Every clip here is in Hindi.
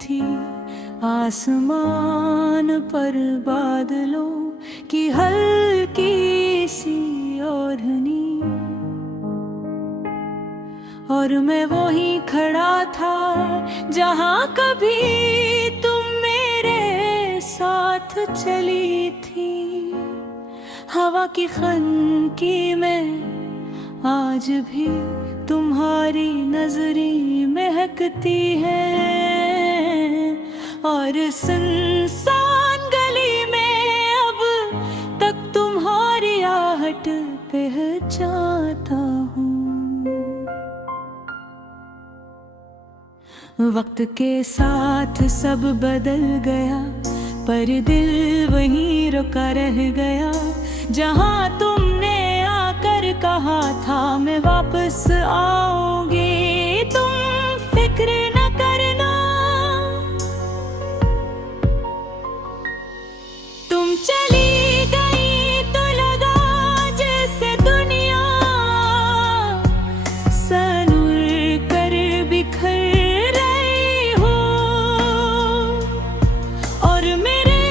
थी आसमान पर बादलों की हल्की सी ओढ़नी, और मैं वहीं खड़ा था जहां कभी तुम मेरे साथ चली थी। हवा की खनकी में आज भी तुम्हारी नजरें महकती हैं, और सुनसान गली में अब तक तुम्हारी आहट पहचानता हूँ। वक्त के साथ सब बदल गया, पर दिल वहीं रुका रह गया जहां तुमने आकर कहा था मैं वापस आऊंगी। तुम फिक्र न करना, तुम चली गई तो लगा जैसे दुनिया सनूर कर बिखर रही हो, और मेरे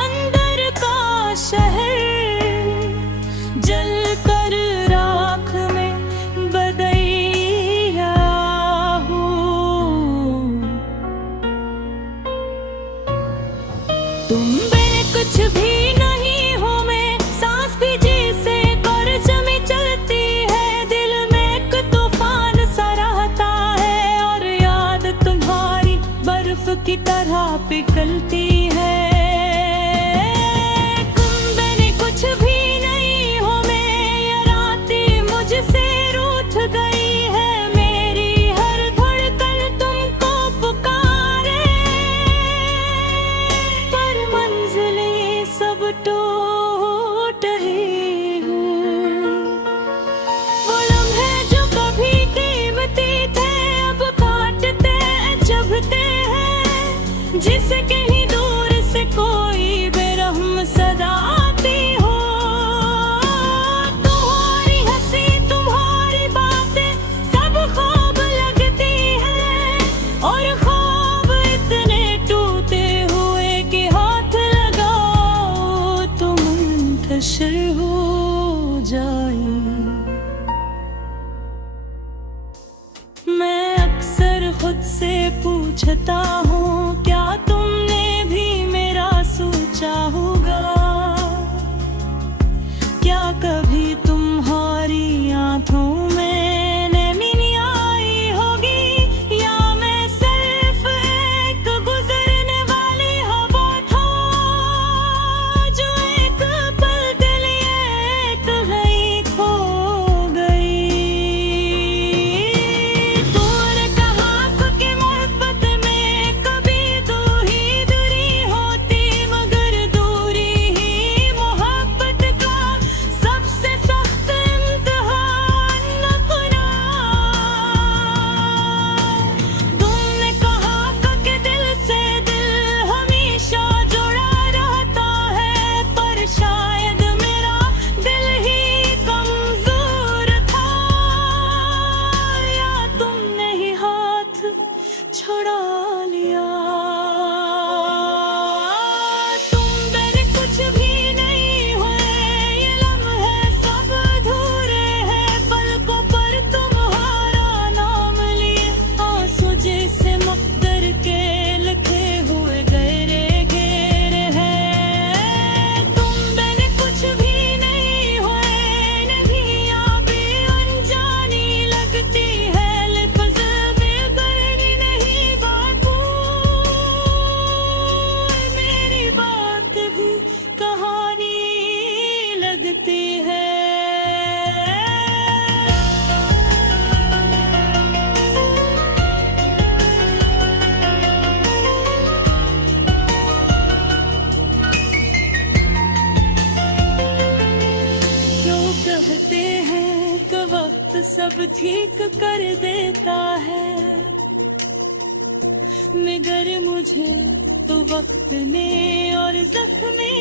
अंदर का शहर जल कर राख में बदया हूँ। तुम बिन कुछ भी नहीं हो, मैं सांस भी जैसे कर जमी चलती है, दिल में एक तूफान सा रहता है, और याद तुम्हारी बर्फ की तरह पिघलती है। कुछ भी नहीं हो, मैं ये रातें मुझसे रूठ गई है, मेरी हर धड़कन तुमको पुकारे, पर मंजिलें सब टूट ही हूँ। वो लम्हे जो कभी कीमती थे अब काटते चुभते हैं, जिसे कहीं दूर से कोई बेरहम सदा हो जाए। मैं अक्सर खुद से पूछता हूँ क्या तुमने भी मेरा सोचा होगा, क्या कभी तुम्हारी आंखों में नमी आई होगी, या मैं सिर्फ एक गुजरने वाली हवा था जो एक पल के लिए कहीं खो गई। तूने कहा कि मोहब्बत में कभी दो ही दूरी होती, मगर दूरी ही मोहब्बत का सबसे सख्त इम्तिहान अपना। तुमने कहा कि दिल से दिल हमेशा जुड़ा रहता है, पर शायद मेरा दिल ही कमजोर था, या तुमने ही हाथ छुड़ा लिया। तुम बिन कुछ भी नहीं हुए, ये लम्हे सब अधूरे हैं, पलकों पर तुम्हारा नाम लिए आंसू जैसे मकदर के लिखे हुए गहरे घेरे हैं। तुम बिन कुछ भी नहीं हुए, नदियाँ भी अनजानी लगती है, लफ्ज़ में करनी नहीं बात, मेरी बात भी कहानी लगती है। लोग कहते हैं तो वक्त सब ठीक कर देता है, मगर मुझे तो वक्त ने और जख्मी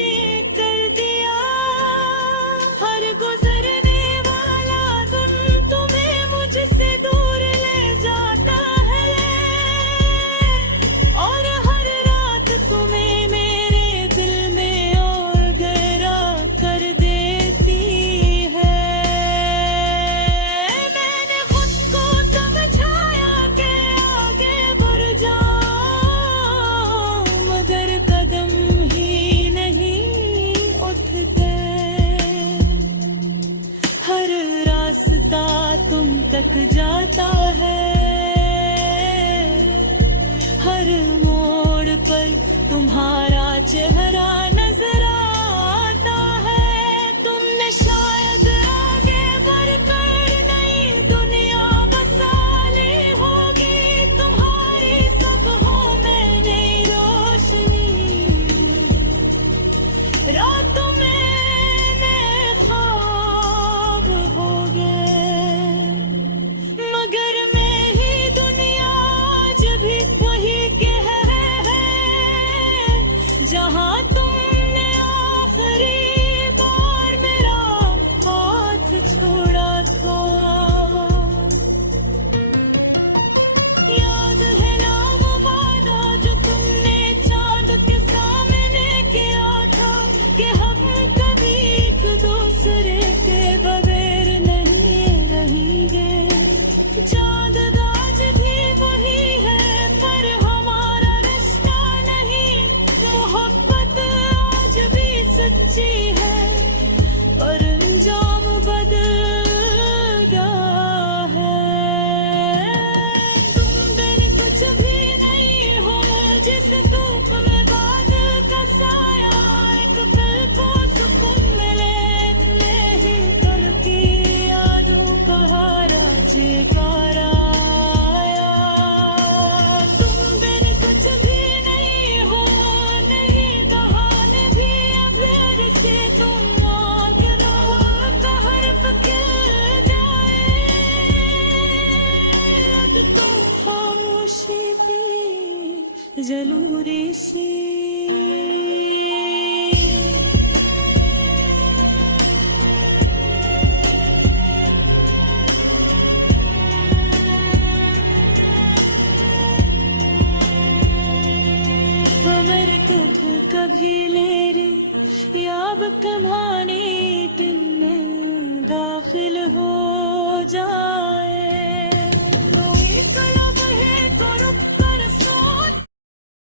कर दिया। हर गुजरने वाला दिन तुम्हें मुझसे दूर ले जाता है, थक जाता है। हर मोड़ पर तुम्हारा चेहरा नजर आता है। तुमने शायद आगे बढ़कर नई दुनिया बसा ली होगी। तुम्हारी सबों में नई रोशनी, रातों में नए ख्वाब होंगे। मगर मैं ही दुनिया आज भी वही के है जहाँ तुमने आखिरी बार मेरा हाथ छोड़ा था। याद है ना वो वादा जो तुमने चांद के सामने किया था कि हम कभी एक दूसरे के बगैर नहीं रहेंगे। चांद आज भी वही है पर हमारा रिश्ता नहीं। मोहब्बत आज भी सच्ची है पर अंजाम बदल गया है। तुम बिन कुछ भी नहीं हो, जिस धूप में बादल का साया। एक पल को सुकून मिले नहीं कल की यादों का हारा जयकारा आया। तुम बिन कुछ भी नहीं हो, नहीं कहानी भी अब से तुम आके रो का हर्फ खिल जाए। अब तो खामोशी भी जरूरी सी। कमर कठ कभी ले रे याब कमाने दिल में दाखिल हो जा।